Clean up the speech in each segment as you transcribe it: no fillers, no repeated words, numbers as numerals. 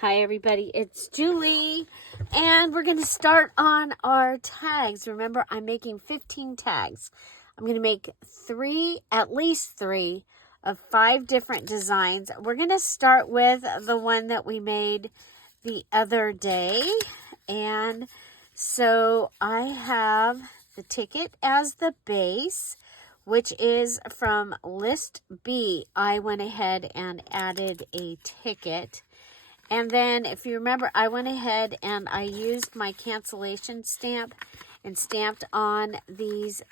Hi everybody, it's Julie, and we're going to start on our tags. Remember, I'm making 15 tags. I'm going to make at least three of 5 different designs. We're going to start with the one that we made the other day. And so I have the ticket as the base, which is from list B. I went ahead and added a ticket. And then, if you remember, I went ahead and I used my cancellation stamp and stamped on these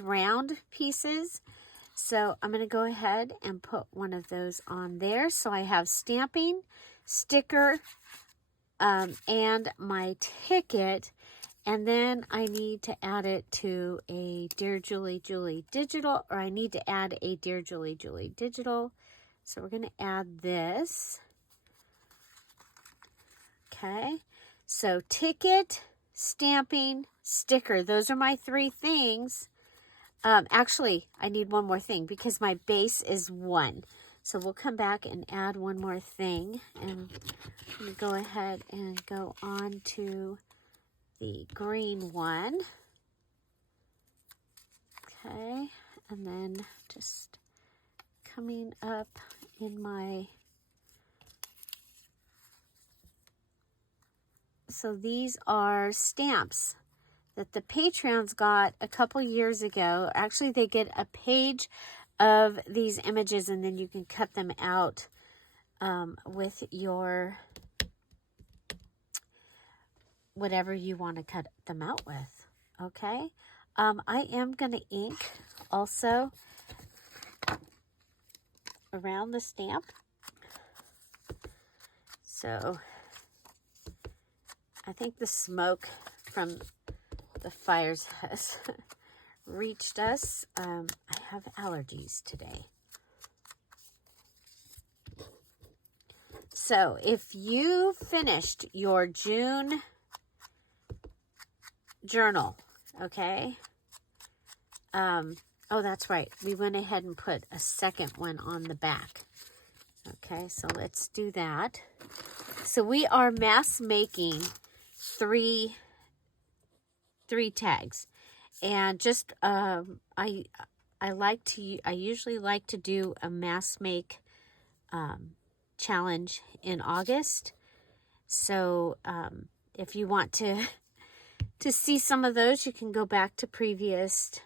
round pieces. So I'm going to go ahead and put one of those on there. So I have stamping, sticker, and my ticket. And then I need to add it to a Dear Julie Julie digital, or I need to add a Dear Julie Julie digital. So we're going to add this. Okay, so ticket, stamping, sticker. Those are my 3 things. Actually, I need one more thing because my base is 1. So we'll come back and add one more thing. And I'm going to go ahead and go on to the green one. Okay, and then just coming up in my... So these are stamps that the Patreons got a couple years ago. Actually, they get a page of these images, and then you can cut them out with your whatever you want to cut them out with. Okay, I am going to ink also around the stamp. So I think the smoke from the fires has reached us. I have allergies today. So if you finished your June journal, okay? Oh, that's right. We went ahead and put a second one on the back. Okay, so let's do that. So we are mass making three tags, and just I usually like to do a mass make challenge in August. So if you want to see some of those, you can go back to previous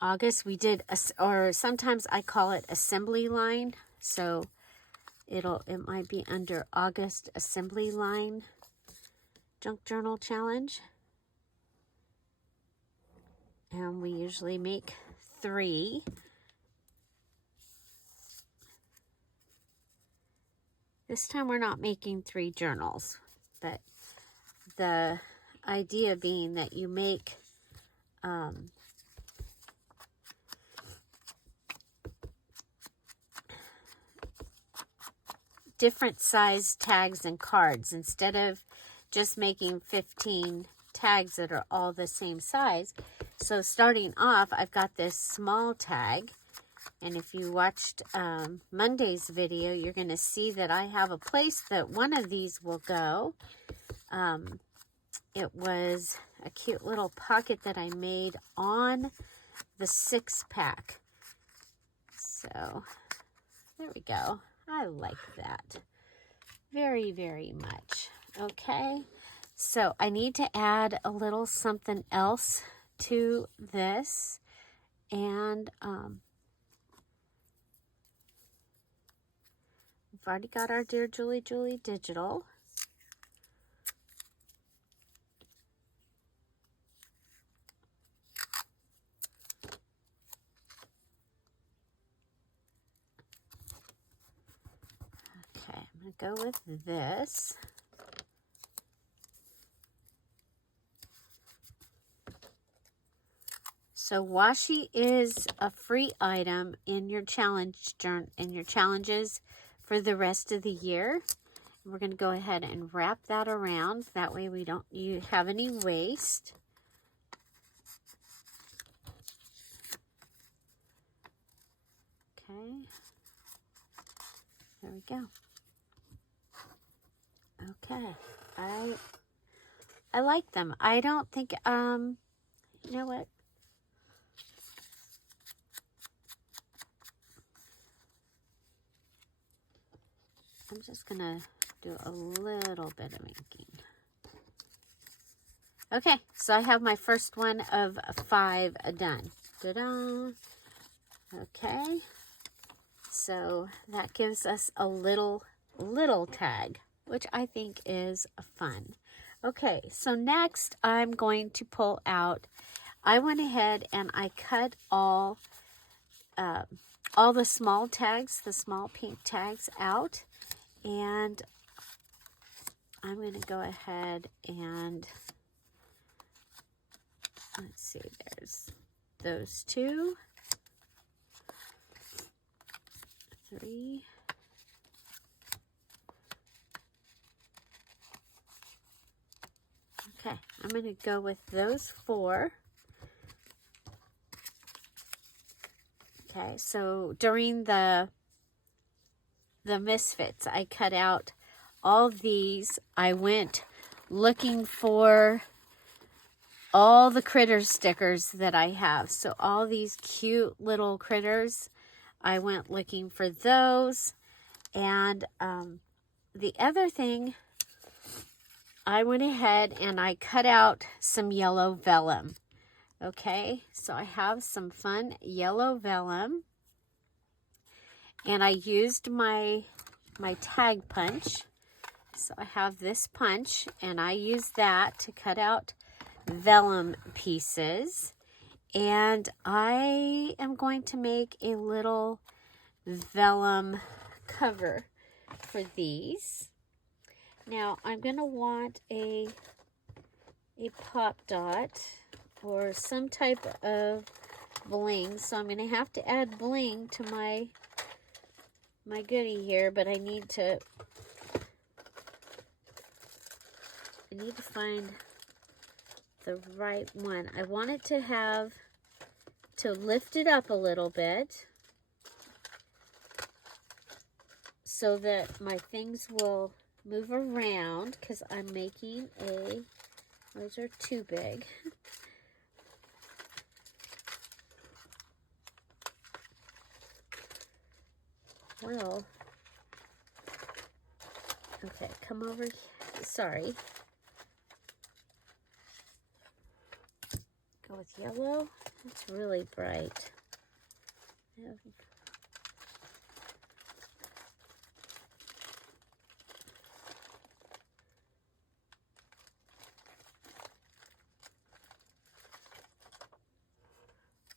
August. We did or sometimes I call it assembly line. So it might be under August assembly line junk journal challenge. And we usually make 3. This time we're not making 3 journals, but the idea being that you make different size tags and cards instead of just making 15 tags that are all the same size. So starting off, I've got this small tag, and if you watched Monday's video, you're going to see that I have a place that one of these will go. It was a cute little pocket that I made on the 6-pack. So there we go. I like that very, very much. Okay, so I need to add a little something else to this, and we've already got our Dear Julie Julie digital. Okay, I'm going to go with this. So washi is a free item in your challenges for the rest of the year. We're going to go ahead and wrap that around. That way you have any waste. Okay. There we go. Okay. I like them. I don't think, you know what? I'm just going to do a little bit of inking. Okay, so I have my first one of 5 done. Ta-da! Okay, so that gives us a little tag, which I think is fun. Okay, so next I'm going to pull out, I went ahead and I cut all the small tags, the small pink tags out, and I'm going to go ahead and, let's see, there's those 2, 3, okay, I'm going to go with those 4. Okay, so during the Misfits, I cut out all these. I went looking for all the critter stickers that I have. So all these cute little critters, I went looking for those. And the other thing, I went ahead and I cut out some yellow vellum. Okay, so I have some fun yellow vellum. And I used my tag punch. So I have this punch, and I use that to cut out vellum pieces. And I am going to make a little vellum cover for these. Now I'm going to want a pop dot or some type of bling. So I'm going to have to add bling to my goodie here, but I need to find the right one. I want it to lift it up a little bit so that my things will move around, because I'm making those are too big. Well, okay, come over here. Sorry. Go with yellow. It's really bright.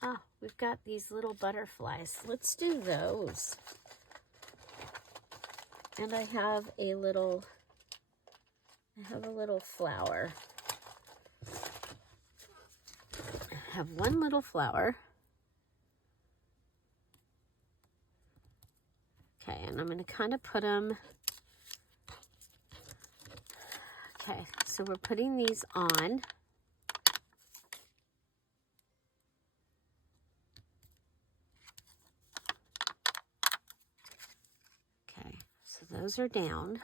Ah, we've got these little butterflies. Let's do those. And I have a little flower. I have one little flower. Okay, and I'm going to kind of put them. Okay, so we're putting these on. Okay, so those are down.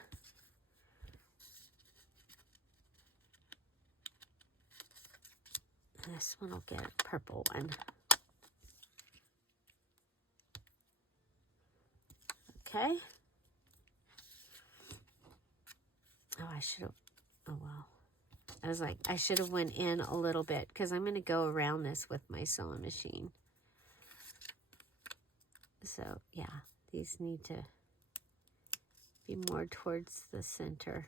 This one will get a purple one. Okay. Oh, I should have, oh well. I was like, I should have went in a little bit, because I'm going to go around this with my sewing machine. So, yeah, these need to be more towards the center.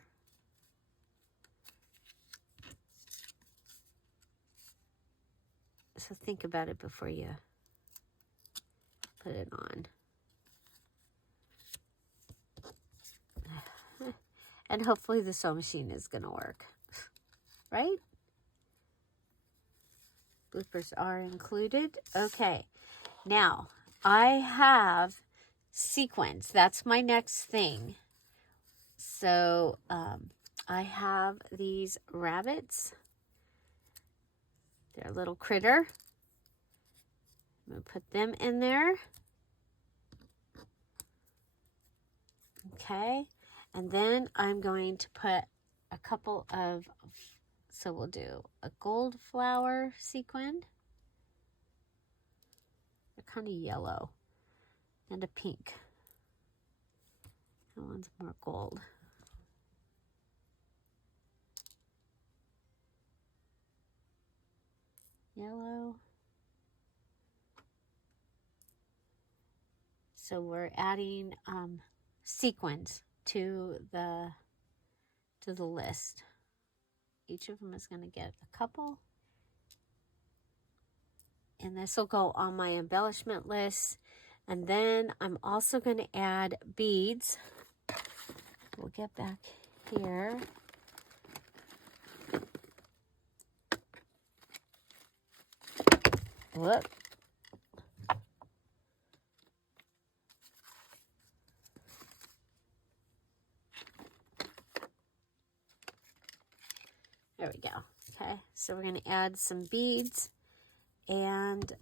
So think about it before you put it on. And hopefully the sewing machine is going to work. Right? Bloopers are included. Okay. Now, I have sequins. That's my next thing. So, I have these rabbits. They're a little critter. I'm going to put them in there. Okay, and then I'm going to put a couple of, so we'll do a gold flower sequin, they're kind of yellow, and a pink. That one's more gold. Yellow. So we're adding sequins to the list. Each of them is going to get a couple. And this will go on my embellishment list. And then I'm also going to add beads. We'll get back here. Whoop. There we go. Okay, so we're going to add some beads. And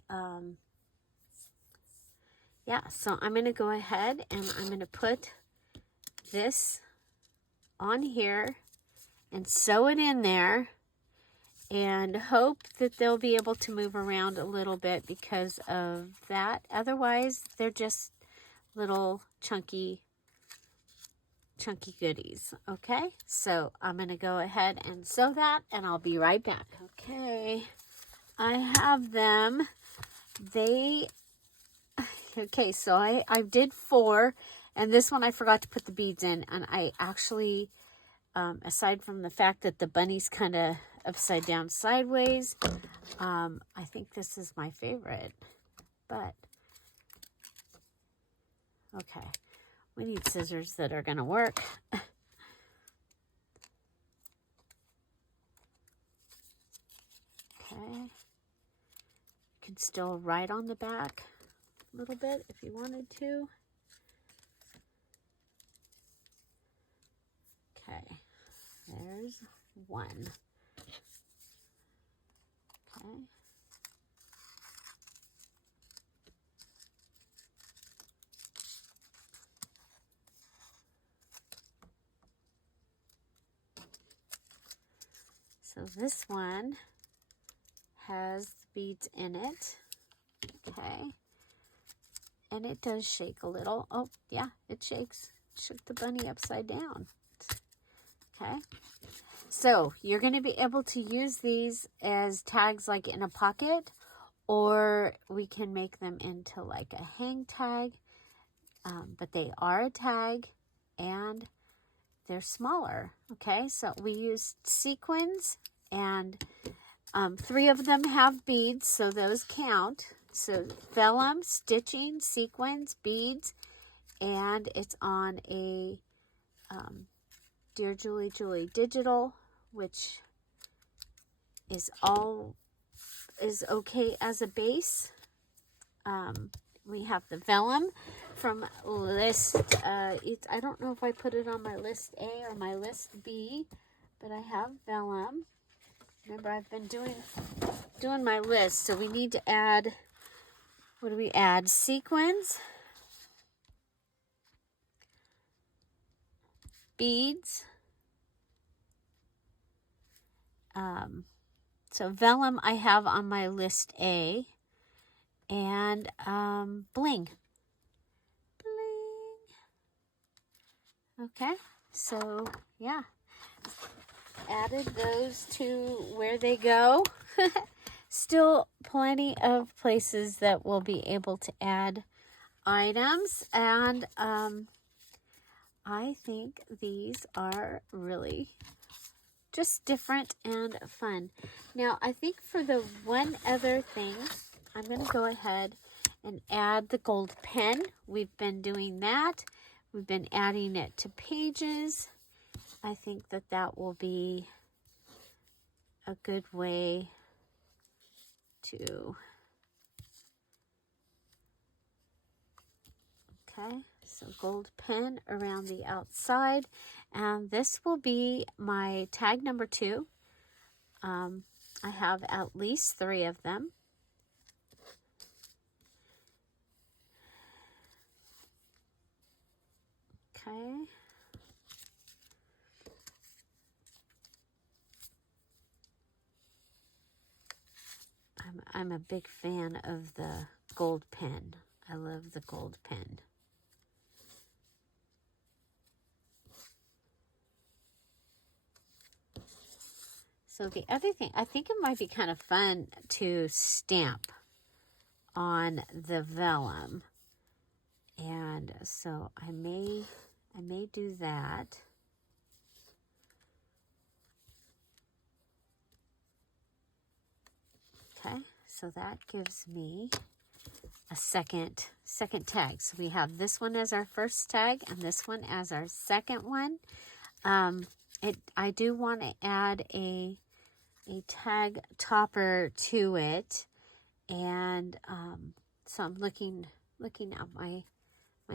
yeah, so I'm going to go ahead and I'm going to put this on here and sew it in there and hope that they'll be able to move around a little bit because of that. Otherwise, they're just little chunky goodies. Okay, so I'm going to go ahead and sew that and I'll be right back. Okay, I have them. Okay, so I did 4, and this one I forgot to put the beads in, and I actually, aside from the fact that the bunny's kind of upside down sideways, I think this is my favorite, but, okay, we need scissors that are going to work. Okay, you can still write on the back a little bit if you wanted to. Okay, there's one. Okay. So this one has beads in it. Okay. And it does shake a little. Oh, yeah, it shakes. It shook the bunny upside down. Okay. So you're going to be able to use these as tags like in a pocket, or we can make them into like a hang tag. But they are a tag and they're smaller. Okay, so we used sequins and 3 of them have beads, so those count. So vellum, stitching, sequins, beads, and it's on a DearJulieJulie digital, which is okay as a base. We have the vellum from list, I don't know if I put it on my list A or my list B, but I have vellum. Remember, I've been doing my list, so we need to add, what do we add? Sequins, beads, so vellum I have on my list A, and bling. Okay, so yeah, added those to where they go. Still plenty of places that we'll be able to add items, and I think these are really just different and fun. Now, I think for the one other thing, I'm going to go ahead and add the gold pen. We've been doing that. We've been adding it to pages. I think that will be a good way to, okay, so gold pen around the outside, and this will be my tag number 2. I have at least 3 of them. Okay. I'm a big fan of the gold pen. I love the gold pen. So the other thing, I think it might be kind of fun to stamp on the vellum. And so I may do that. Okay, so that gives me a second tag. So we have this one as our first tag and this one as our second one. I do want to add a tag topper to it, and so I'm looking at my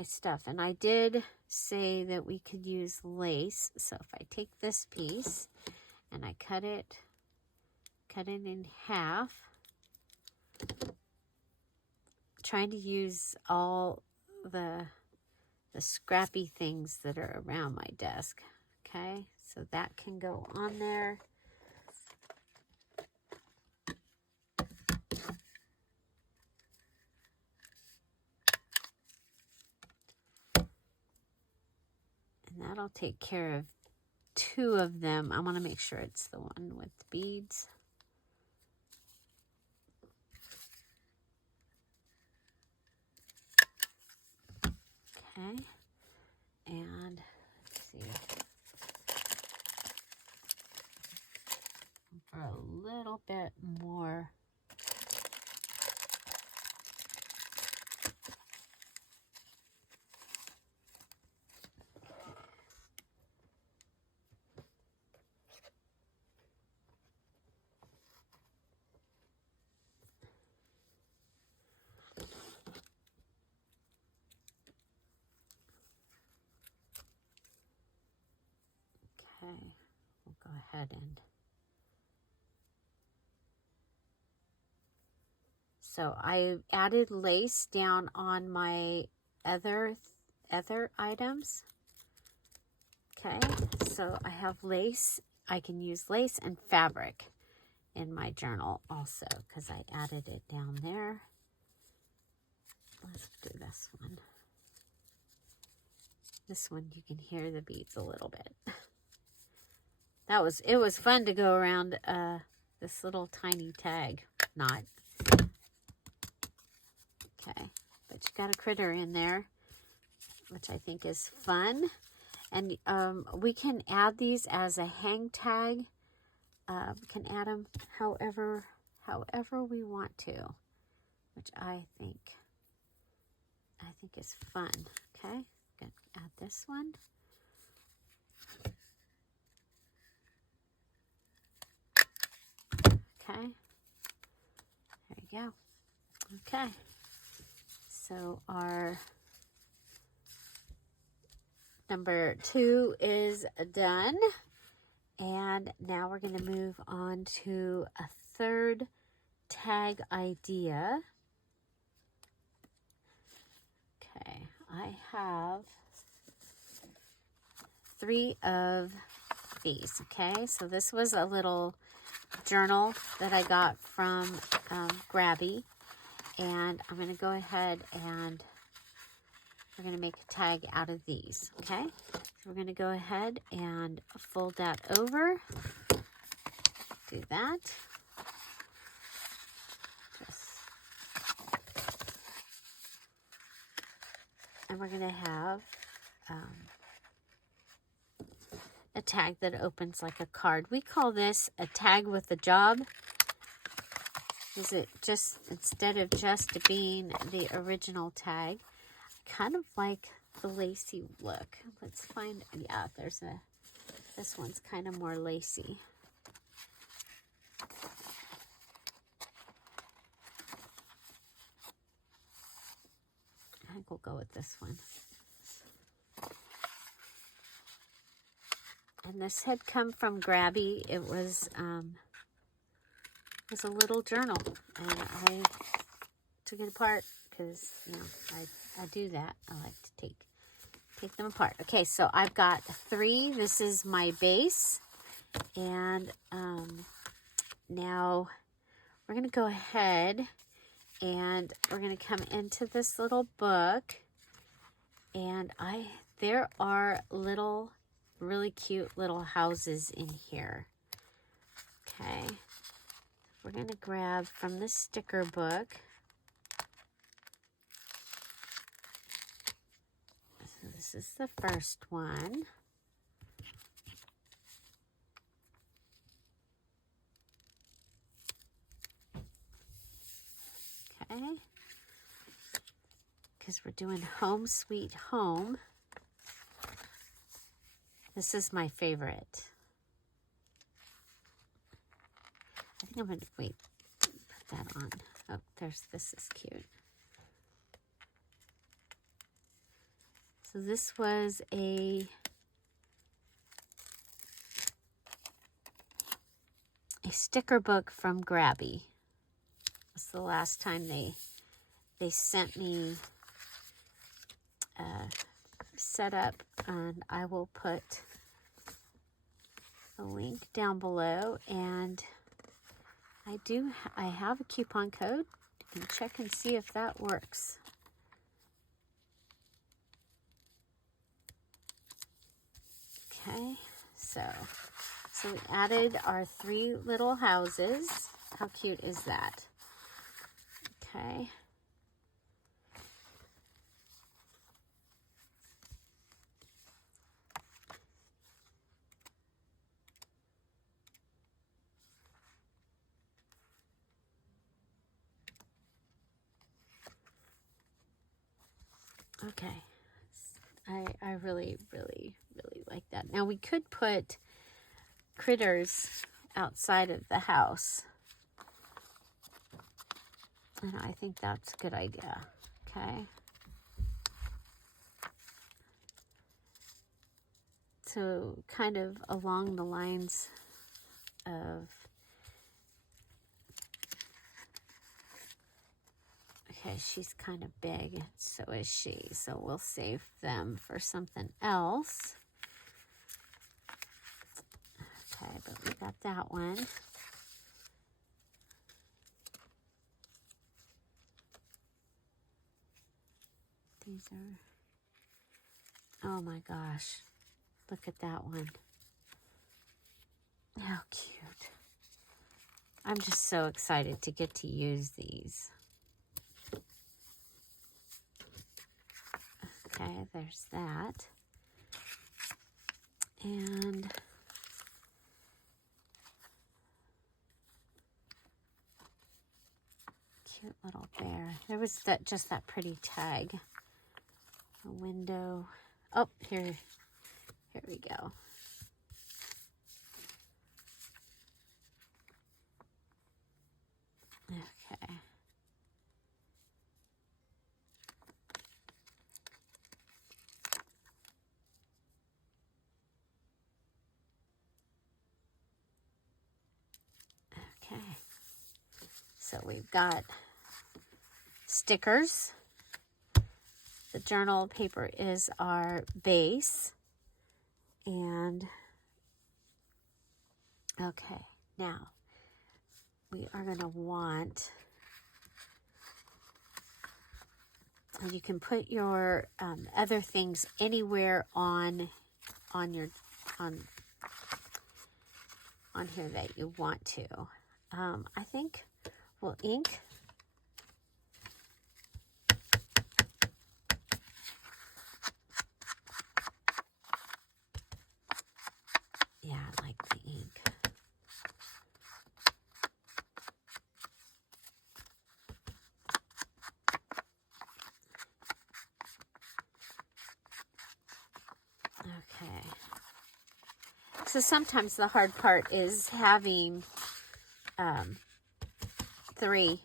stuff, and I did say that we could use lace. So if I take this piece and I cut it in half, trying to use all the scrappy things that are around my desk. Okay, so that can go on there. And that'll take care of 2 of them. I want to make sure it's the one with beads. Okay, and let's see, for a little bit more. Okay, we'll go ahead and so I added lace down on my other items. Okay, so I have lace. I can use lace and fabric in my journal also because I added it down there. Let's do this one. This one you can hear the beads a little bit. It was fun to go around this little tiny tag knot. Okay, but you got a critter in there, which I think is fun. And we can add these as a hang tag. We can add them however we want to, which I think is fun. Okay, gonna add this one. Okay, there you go. Okay, so our number 2 is done. And now we're going to move on to a third tag idea. Okay, I have 3 of these. Okay, so this was a little journal that I got from Grabby, and I'm going to go ahead and we're going to make a tag out of these. Okay, so we're going to go ahead and fold that over. Do that. And we're going to have a tag that opens like a card. We call this a tag with a job. Is it just, instead of just being the original tag, kind of like the lacy look. Let's find, yeah, this one's kind of more lacy. I think we'll go with this one. And this had come from Grabby. It was a little journal, and I took it apart because, you know, I do that. I like to take take them apart. Okay, so I've got 3. This is my base. And now we're going to go ahead and we're going to come into this little book. And there are really cute little houses in here. Okay. We're going to grab from the sticker book. So this is the first one. Okay. Because we're doing Home Sweet Home. This is my favorite. I think I'm going to, wait, put that on. Oh, this is cute. So this was a sticker book from Grabby. It's the last time they sent me set up, and I will put a link down below. And I have a coupon code. You can check and see if that works. Okay, so we added our 3 little houses. How cute is that? Okay. Okay. I really, really, really like that. Now we could put critters outside of the house. And I think that's a good idea. Okay. So kind of along the lines of, okay, she's kind of big, so is she. So we'll save them for something else. Okay, but we got that one. These are, oh my gosh, look at that one. How cute. I'm just so excited to get to use these. Okay, there's that. And cute little bear. There was just that pretty tag. A window. Oh, here we go. Okay. Okay. So we've got stickers. The journal paper is our base. And okay, now we are going to want, and you can put your other things anywhere on here that you want to. I think we'll ink. Yeah, I like the ink. Okay. So sometimes the hard part is having 3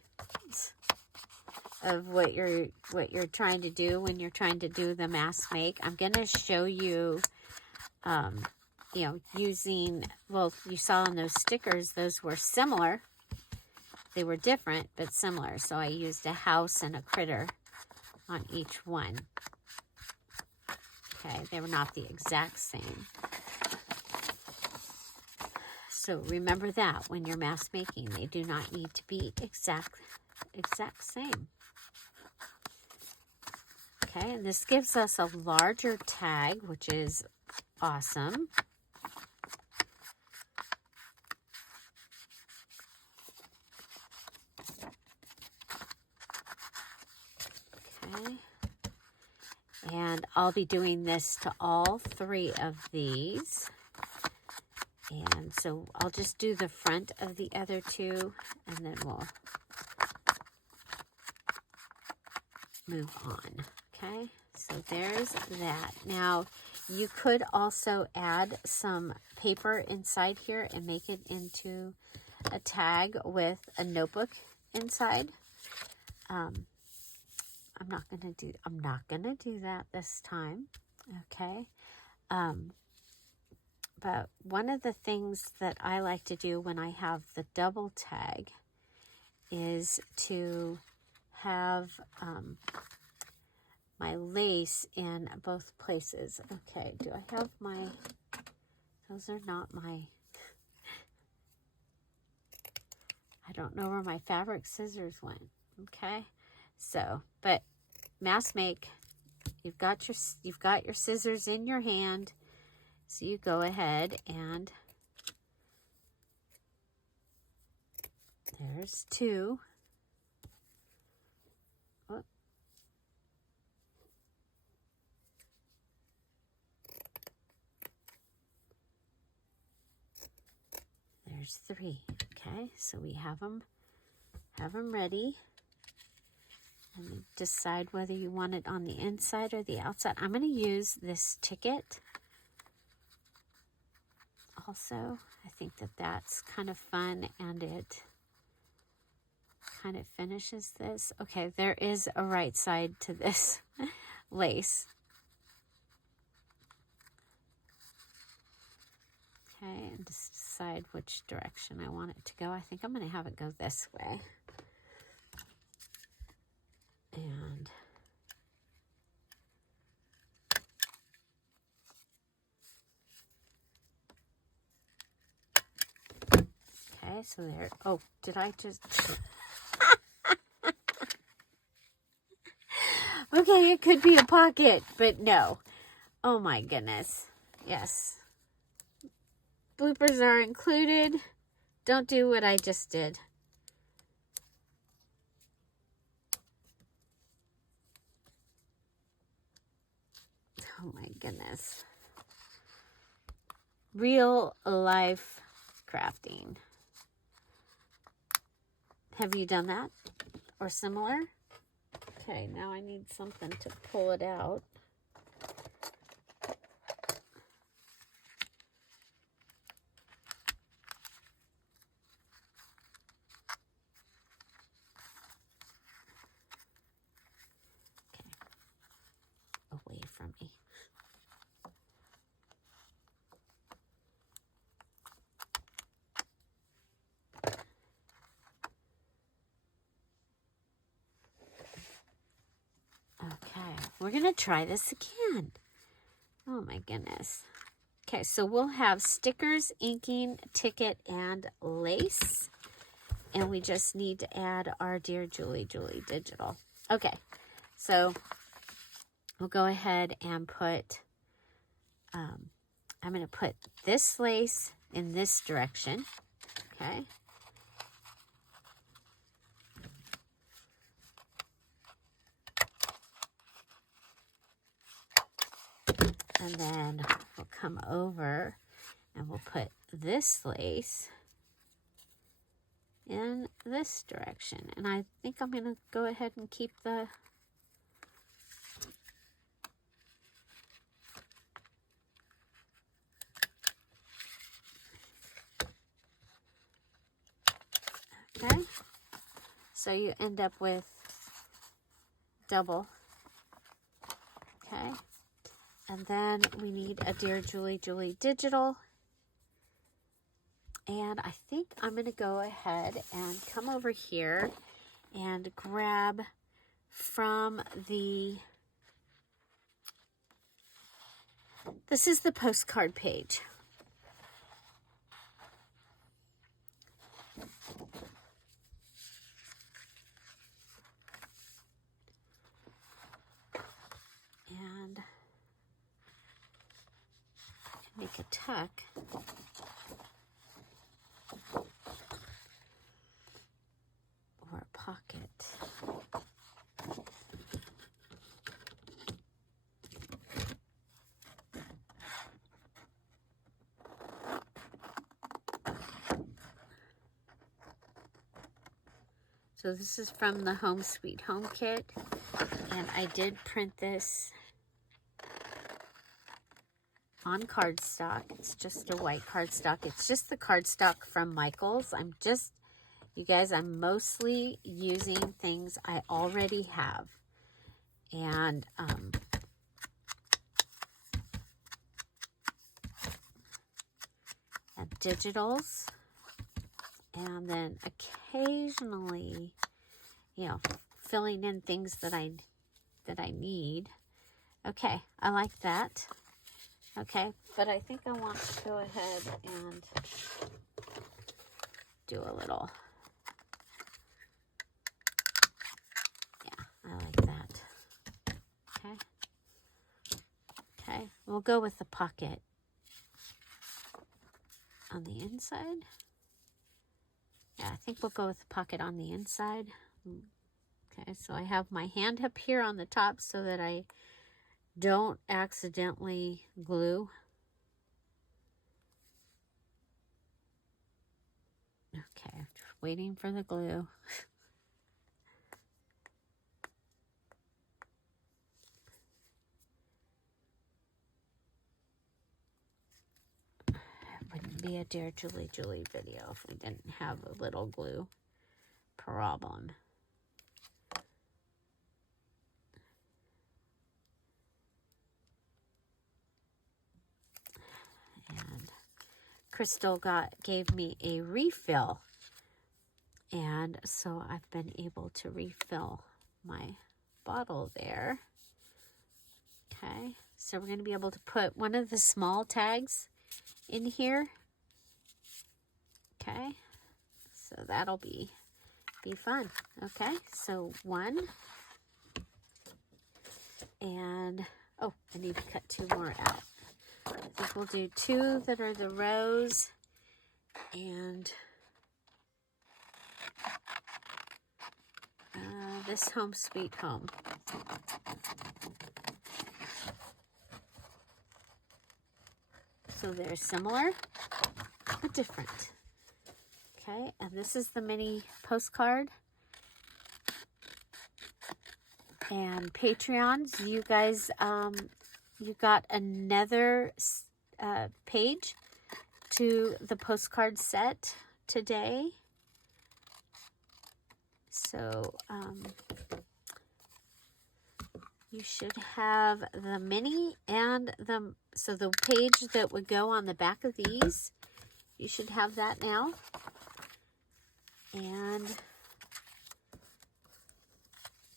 of what you're trying to do when you're trying to do the mass make. I'm going to show you, you know, using, well, you saw on those stickers, those were similar. They were different, but similar. So I used a house and a critter on each one. Okay, they were not the exact same. So remember that when you're mask making, they do not need to be exact same. Okay, and this gives us a larger tag, which is awesome. Okay, and I'll be doing this to all 3 of these. And so I'll just do the front of the other 2, and then we'll move on. Okay, so there's that. Now, you could also add some paper inside here and make it into a tag with a notebook inside. I'm not gonna do that this time. Okay. But one of the things that I like to do when I have the double tag is to have my lace in both places. Okay, do I have my, those are not my, I don't know where my fabric scissors went. Okay, so, but mask make, you've got your scissors in your hand, so you go ahead and there's 2. Oh. There's 3. Okay, so we have them ready. And decide whether you want it on the inside or the outside. I'm going to use this ticket also. I think that that's kind of fun, and it kind of finishes this. Okay, there is a right side to this lace. Okay, and just decide which direction I want it to go. I think I'm going to have it go this way. And okay, so there. Oh, did I just? Okay, it could be a pocket, but no. Oh my goodness. Yes. Bloopers are included. Don't do what I just did. Oh my goodness. Real life crafting. Have you done that or similar? Okay, now I need something to pull it out. Okay. Away from me. Okay, we're going to try this again. Oh my goodness. Okay, so we'll have stickers, inking, ticket, and lace. And we just need to add our Dear Julie Digital. Okay, so we'll go ahead and put, I'm going to put this lace in this direction. Okay. And then we'll come over and we'll put this lace in this direction. And I think I'm going to go ahead and keep the okay. So you end up with double. Okay. And then we need a Dear Julie Digital. And I think I'm going to go ahead and come over here and grab from the This is the postcard page. And make a tuck. Or a pocket. So this is from the Home Sweet Home kit, and I did print this on cardstock. It's just a white cardstock. It's just the cardstock from Michaels. You guys, I'm mostly using things I already have. And digitals. And then occasionally, you know, filling in things that I need. Okay, I like that. Okay, but I think I want to go ahead and do a little. Yeah, I like that. Okay. Okay, we'll go with the pocket on the inside. Yeah, I think we'll go with the pocket on the inside. Okay, so I have my hand up here on the top so that I don't accidentally glue. Okay, waiting for the glue. Wouldn't be a DearJulieJulie video if we didn't have a little glue problem. And Crystal gave me a refill, and so I've been able to refill my bottle there. Okay, so we're going to be able to put one of the small tags in here. Okay, so that'll be fun. Okay, so one, and oh, I need to cut two more out. I think we'll do two that are the rose, and this Home Sweet Home. So they're similar but different. Okay, and this is the mini postcard. And Patreons, you guys, you got another page to the postcard set today. So you should have the mini and the page that would go on the back of these. You should have that now. And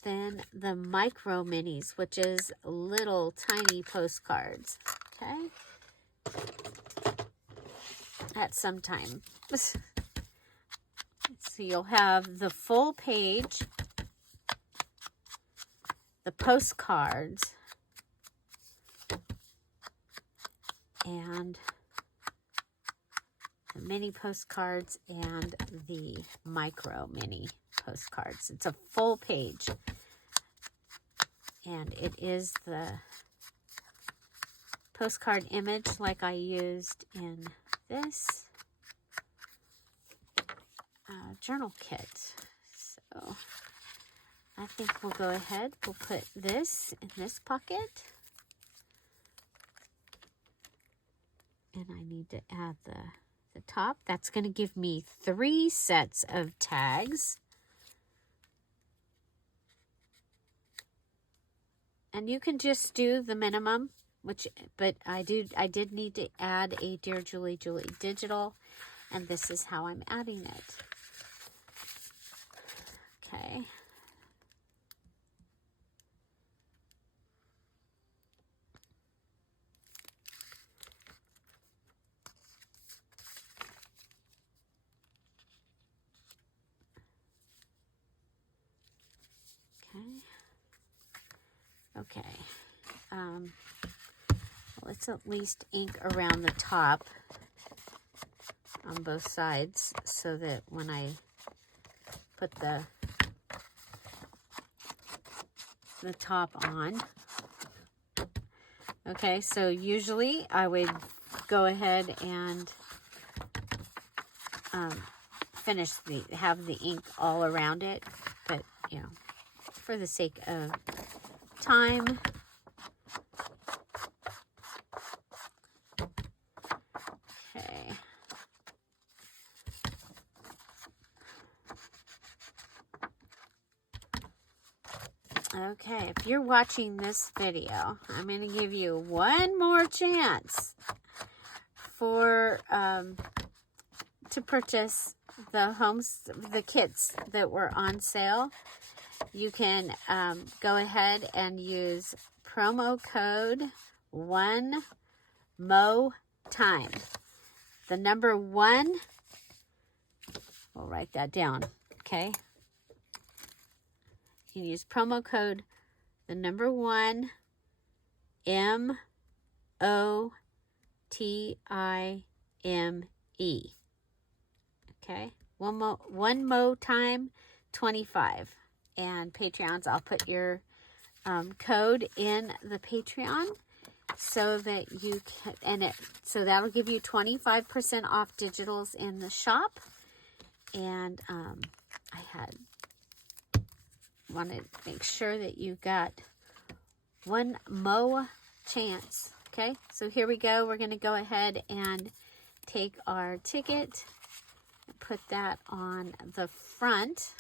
then the micro minis, which is little tiny postcards. Okay. At some time. So you'll have the full page, the postcards, and the mini postcards and the micro mini postcards. It's a full page. And it is the postcard image like I used in this journal kit. So I think we'll go ahead. We'll put this in this pocket. And I need to add the top. That's going to give me 3 sets of tags. And you can just do the minimum, but I did need to add a DearJulieJulie digital, and this is how I'm adding it. Okay. Okay. Let's at least ink around the top on both sides so that when I put the top on. Okay, so usually I would go ahead and have the ink all around it, but you know, for the sake of time. Okay. Okay, if you're watching this video, I'm going to give you one more chance for to purchase the kits that were on sale. You can go ahead and use promo code 1MOTIME. The number 1, we'll write that down, okay? You can use promo code the number 1 MOTIME. Okay, one mo time 25. And Patreons, I'll put your code in the Patreon so that you can, so that'll give you 25% off digitals in the shop. And I wanted to make sure that you got one mo chance. Okay, so here we go. We're going to go ahead and take our ticket and put that on the front.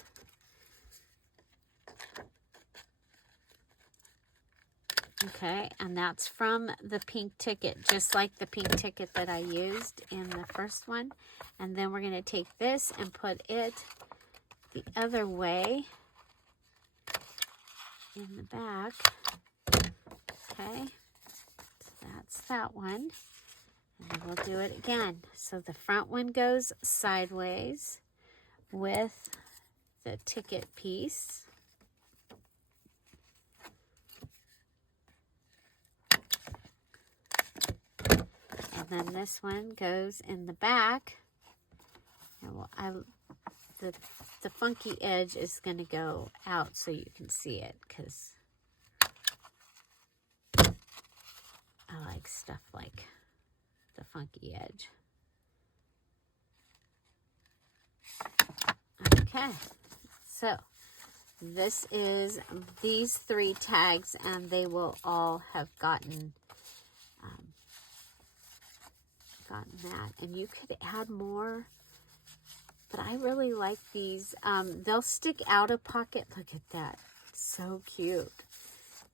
Okay, and that's from the pink ticket, just like the pink ticket that I used in the first one. And then we're going to take this and put it the other way in the back. Okay, so that's that one. And then we'll do it again. So the front one goes sideways with the ticket piece. And then this one goes in the back. And the funky edge is going to go out so you can see it, because I like stuff like the funky edge. Okay, so this is these 3 tags, and they will all have gotten that. And you could add more, but I really like these. They'll stick out of pocket. Look at that, so cute.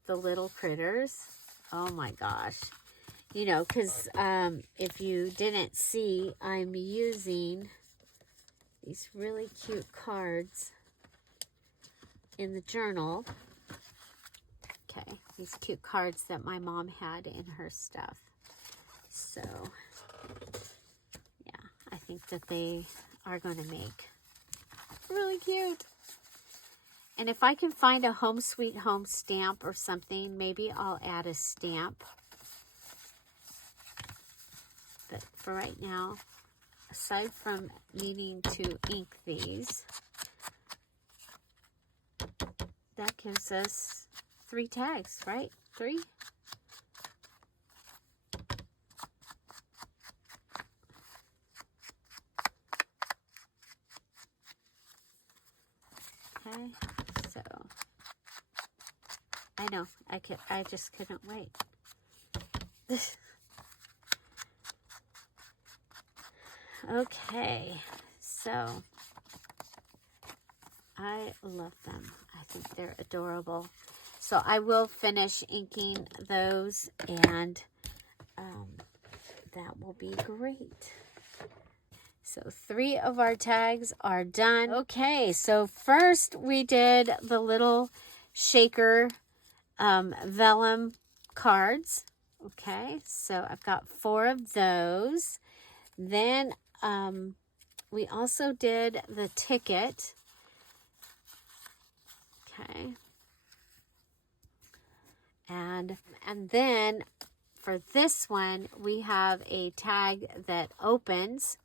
The little critters. Oh my gosh. You know, because if you didn't see, I'm using these really cute cards in the journal. Okay, these cute cards that my mom had in her stuff. So, yeah, I think that they are going to make really cute. And if I can find a Home Sweet Home stamp or something, maybe I'll add a stamp. But for right now, aside from needing to ink these, that gives us 3 tags, right? 3? Okay, so I know I just couldn't wait. Okay, so I love them. I think they're adorable. So I will finish inking those, and that will be great. So 3 of our tags are done. Okay, so first we did the little shaker vellum cards. Okay, so I've got 4 of those. Then we also did the ticket. Okay. And then for this one, we have a tag that opens,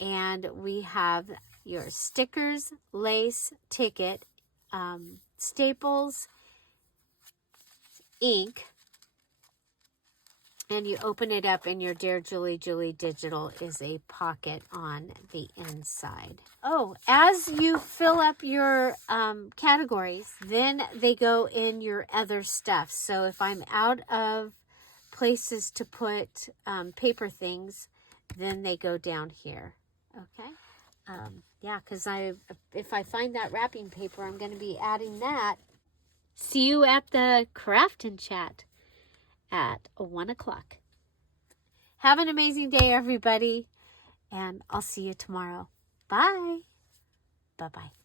and we have your stickers, lace, ticket, staples, ink, and you open it up, and your Dear Julie Julie digital is a pocket on the inside. Oh, as you fill up your categories, then they go in your other stuff. So if I'm out of places to put paper things, then they go down here. Okay. Yeah, because if I find that wrapping paper, I'm going to be adding that. See you at the craft and chat at 1 o'clock. Have an amazing day, everybody, and I'll see you tomorrow. Bye. Bye-bye.